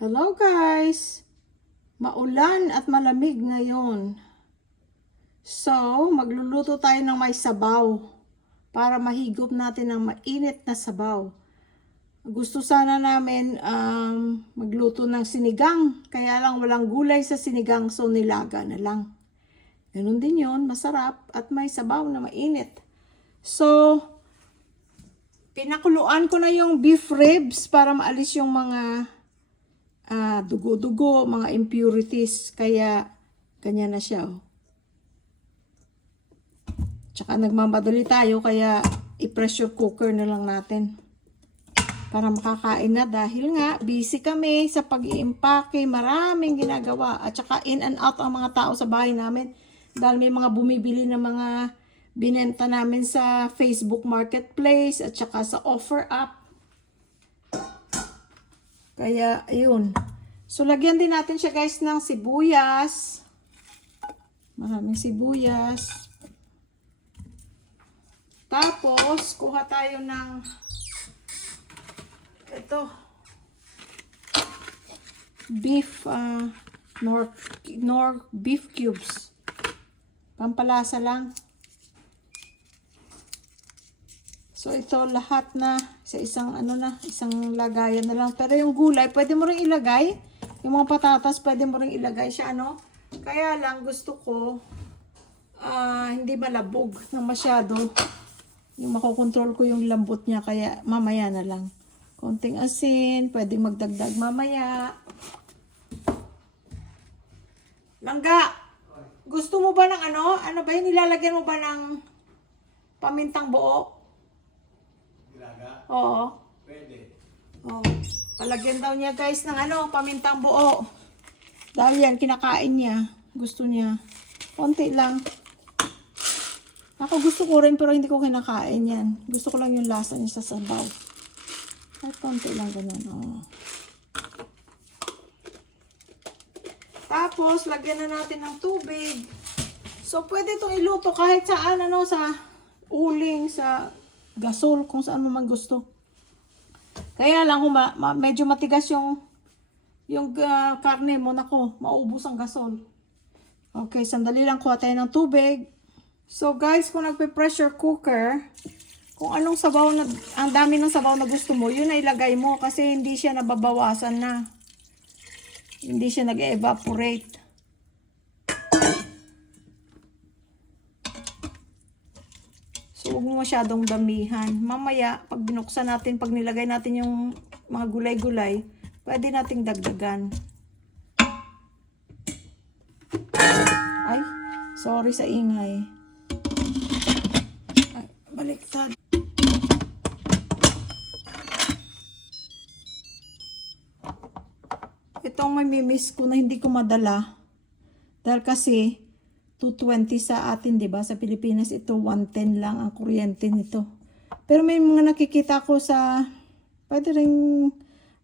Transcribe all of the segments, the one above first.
Hello guys! Maulan at malamig ngayon. So, magluluto tayo ng may sabaw para mahigop natin ng mainit na sabaw. Gusto sana namin magluto ng sinigang, kaya lang walang gulay sa sinigang, so nilaga na lang. Ganun din yon, masarap at may sabaw na mainit. So, pinakuluan ko na yung beef ribs para maalis yung mga dugo-dugo, mga impurities. Kaya, ganyan na siya. Oh. Tsaka nagmamadali tayo, kaya i-pressure cooker na lang natin. Para makakain na dahil nga, busy kami sa pag-iimpake, maraming ginagawa. At tsaka in and out ang mga tao sa bahay namin. Dahil may mga bumibili ng mga binenta namin sa Facebook Marketplace at tsaka sa offer app. Kaya, ayun. So, lagyan din natin siya guys ng sibuyas. Maraming sibuyas. Tapos, kuha tayo ng ito. Beef, beef cubes. Pampalasa lang. So, ito lahat na sa isang isang lagayan na lang. Pero yung gulay, pwede mo rin ilagay. Yung mga patatas, pwede mo rin ilagay siya, Kaya lang, gusto ko, hindi malabog na masyado. Yung makokontrol ko yung lambot niya, kaya mamaya na lang. Konting asin, pwede magdagdag mamaya. Langga, gusto mo ba ng Ano ba yun? Nilalagyan mo ba ng pamintang buo? Oo. Pwede. Oh. Palagyan daw niya guys ng pamintang buo. Dahil yan, kinakain niya. Gusto niya. Konti lang. Ako gusto ko rin pero hindi ko kinakain yan. Gusto ko lang yung lasa niya sa sabaw. Kahit konti lang ganun. Oh. Tapos, lagyan na natin ng tubig. So, pwede itong iluto kahit saan, sa uling, sa gasol, kung saan mo man gusto. Kaya lang, kung medyo matigas yung karne mo, nako, maubos ang gasol. Okay, sandali lang kuha tayo ng tubig. So guys, kung nagpe-pressure cooker, kung anong sabaw na, ang dami ng sabaw na gusto mo, yun na ilagay mo kasi hindi siya nababawasan na. Hindi siya nag-evaporate. So, huwag mo masyadong damihan. Mamaya, pag binuksan natin, pag nilagay natin yung mga gulay-gulay, pwede nating dagdagan. Ay, sorry sa ingay. Ay, baliktad. Itong may miss ko na hindi ko madala. Dahil kasi, 220 sa atin, 'di ba? Sa Pilipinas ito 110 lang ang kuryente nito. Pero may mga nakikita ko sa pwede ring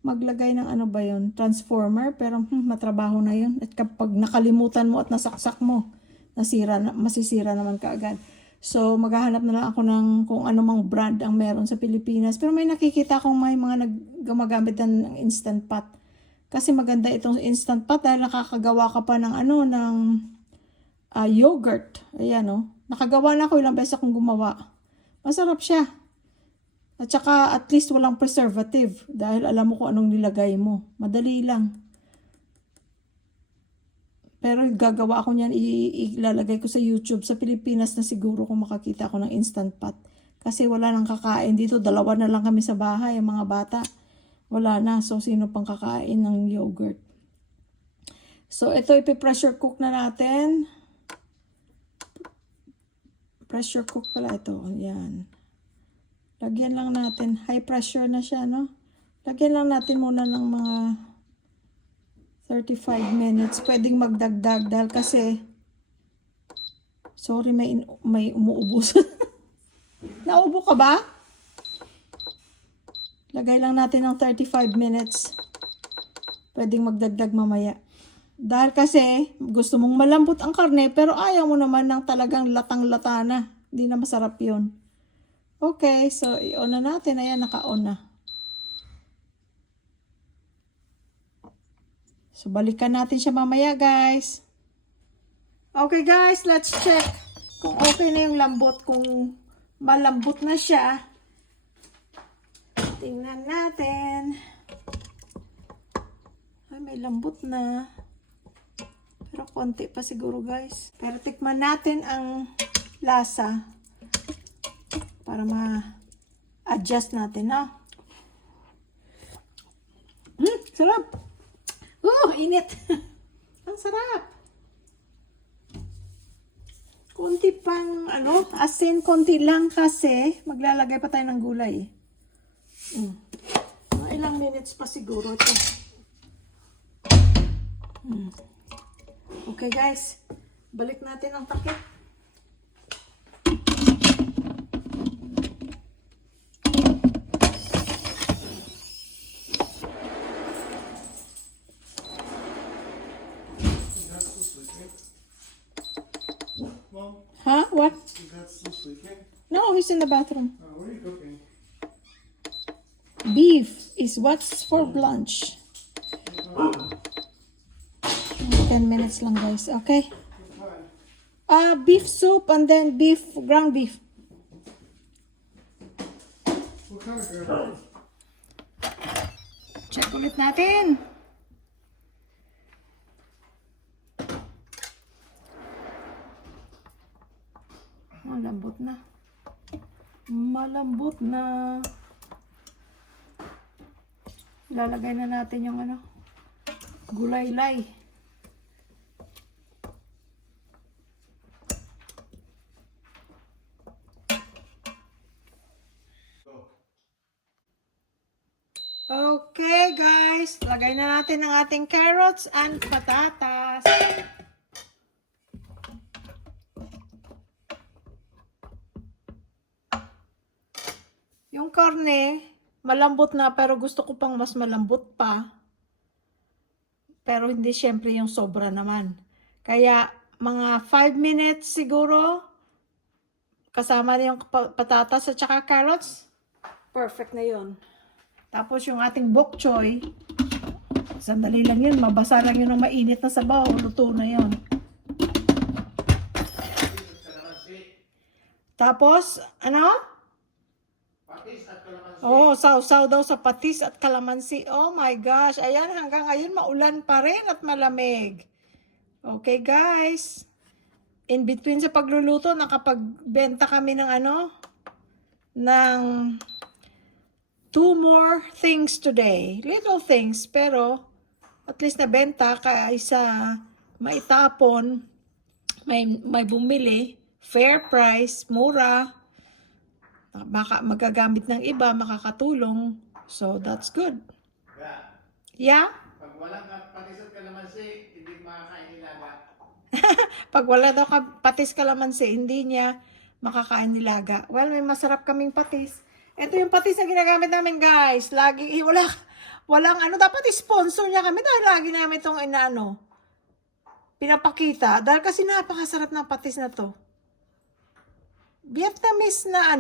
maglagay ng ba 'yon? Transformer, pero matrabaho na 'yon. At kapag nakalimutan mo at nasaksak mo, masisira naman kaagad. So maghahanap na lang ako ng kung ano mang brand ang meron sa Pilipinas. Pero may nakikita akong may mga gumagamit ng instant pot. Kasi maganda itong instant pot dahil nakakagawa ka pa ng ng yogurt. Ayan, Nakagawa na ako, ilang beses akong gumawa. Masarap siya. At saka, at least walang preservative. Dahil alam mo kung anong nilagay mo. Madali lang. Pero gagawa ako niyan, ilalagay ko sa YouTube. Sa Pilipinas na siguro kung makakita ako ng instant pot. Kasi wala nang kakain dito. 2 na lang kami sa bahay, mga bata. Wala na. So, sino pang kakain ng yogurt? So, ito ipipressure cook na natin. Pressure cook pala ito. Ayan. Lagyan lang natin. High pressure na siya, Lagyan lang natin muna ng mga 35 minutes. Pwedeng magdagdag dahil kasi sorry, may umuubos. Naubo ka ba? Lagay lang natin ng 35 minutes. Pwedeng magdagdag mamaya. Dahil kasi gusto mong malambot ang karne pero ayaw mo naman ng talagang latang-lata na. Hindi na masarap yun. Okay, so i-on na natin. Ayan, naka-on na. So, balikan natin siya mamaya, guys. Okay, guys, let's check kung okay na yung lambot, kung malambot na siya. Tingnan natin. Ay, may lambot na. Pero konti pa siguro, guys. Pero tikman natin ang lasa para ma-adjust natin, no? Sarap! Init! Ang sarap! Konti pang, asin, konti lang kasi maglalagay pa tayo ng gulay. Mga ilang minutes pa siguro ito. Okay, guys. Balik natin ang takip. Huh? What? Is that still sleeping? No, he's in the bathroom. What are you cooking? Beef is what's for lunch. 10 minutes lang, guys. Okay? Beef soup and then ground beef. What kind of girl? Check ulit natin. Malambot na. Malambot na. Lalagay na natin yung gulay-lay. Okay, guys. Lagay na natin ang ating carrots and patatas. Yung karne, malambot na pero gusto ko pang mas malambot pa. Pero hindi syempre yung sobra naman. Kaya mga 5 minutes siguro kasama na yung patatas at saka carrots. Perfect na yun. Tapos yung ating bok choy, sandali lang yun, mabasa lang yun ng mainit na sabaw, luto na yun. Tapos, Patis at kalamansi. Oh, sausaw daw sa patis at kalamansi. Oh my gosh. Ayan, hanggang ngayon maulan pa rin at malamig. Okay, guys. In between sa pagluluto, nakapagbenta kami ng ng 2 more things today. Little things, pero at least nabenta kaysa maitapon. May bumili. Fair price, mura. Baka magagamit ng iba, makakatulong. So, that's good. Yeah? Pag walang patis at kalamansi, hindi makakain nilaga. Pag wala daw patis kalamansi, hindi niya makakain nilaga. Well, may masarap kaming patis. Ito yung patis na ginagamit namin, guys. Lagi, walang dapat sponsor niya kami dahil lagi namin itong pinapakita. Dahil kasi napakasarap ng patis na to. Vietnamese na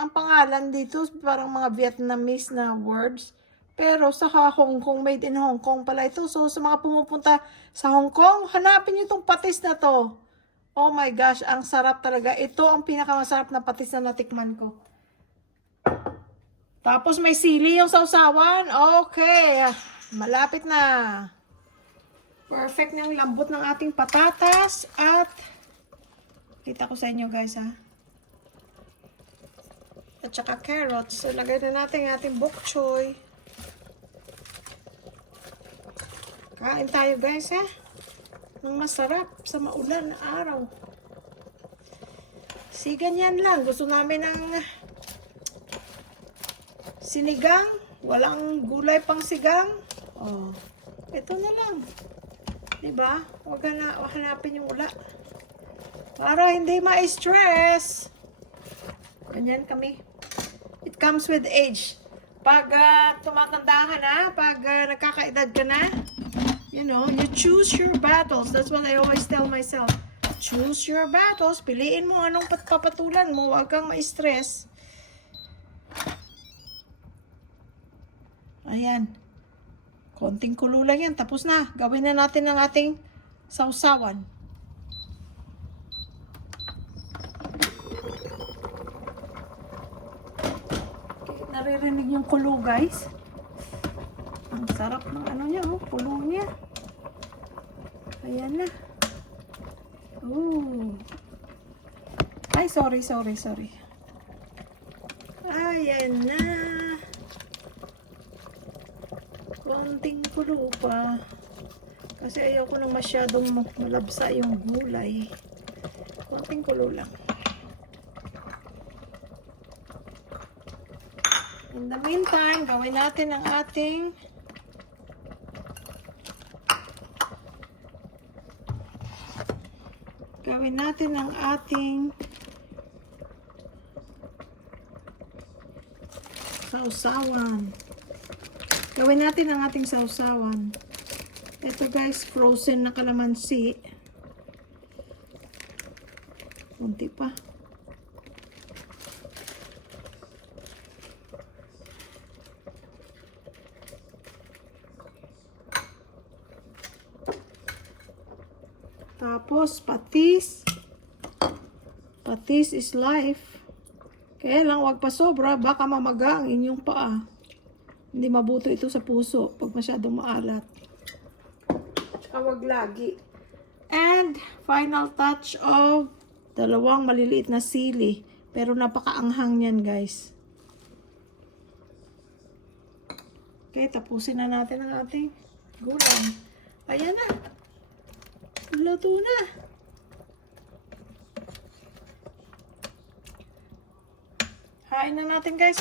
ang pangalan dito, parang mga Vietnamese na words. Pero sa Hong Kong, made in Hong Kong pala ito. So, sa mga pumupunta sa Hong Kong, hanapin nyo itong patis na to. Oh my gosh, ang sarap talaga. Ito ang pinakamasarap na patis na natikman ko. Tapos may sili yung sausawan. Okay, malapit na. Perfect na yung lambot ng ating patatas. At, kita ko sa inyo, guys, at saka carrots. So, lagay na natin yung ating bok choy. Kain tayo, guys, ng masarap sa maulan na araw. Ganyan lang. Gusto namin ng sinigang. Walang gulay pang sigang. Oh, ito na lang. Diba? Huwag hanapin yung ula. Para hindi ma-stress. Ganyan kami. It comes with age. Pag tumatanda ka na, pag nagkakaedad ka na, you choose your battles. That's what I always tell myself. Choose your battles. Piliin mo anong papatulan mo. Huwag kang ma-stress. Ayan. Konting kulo lang yan. Tapos na. Gawin na natin ang ating sausawan. Okay, naririnig yung kulo, guys. Ang sarap ng ano niya, oh. Kulo niya. Ayan na. Oh. Ay, sorry. Ayan na. Konting kulo pa. Kasi ayoko nang masyadong malabsa yung gulay. Konting kulo lang. In the meantime, gawin natin ang ating sausawan. Gawin natin ang ating sausawan. Ito guys, frozen na kalamansi. Kunti pa. Tapos, patis. Patis is life. Kaya lang, wag pa sobra. Baka mamaga ang inyong paa. Hindi mabuto ito sa puso pag masyadong maalat. Tsaka wag lagi. And, final touch of dalawang maliliit na sili. Pero napakaanghang yan, guys. Okay, tapusin na natin ang ating gulay. Ayan na. Luto na. Hain na natin, guys,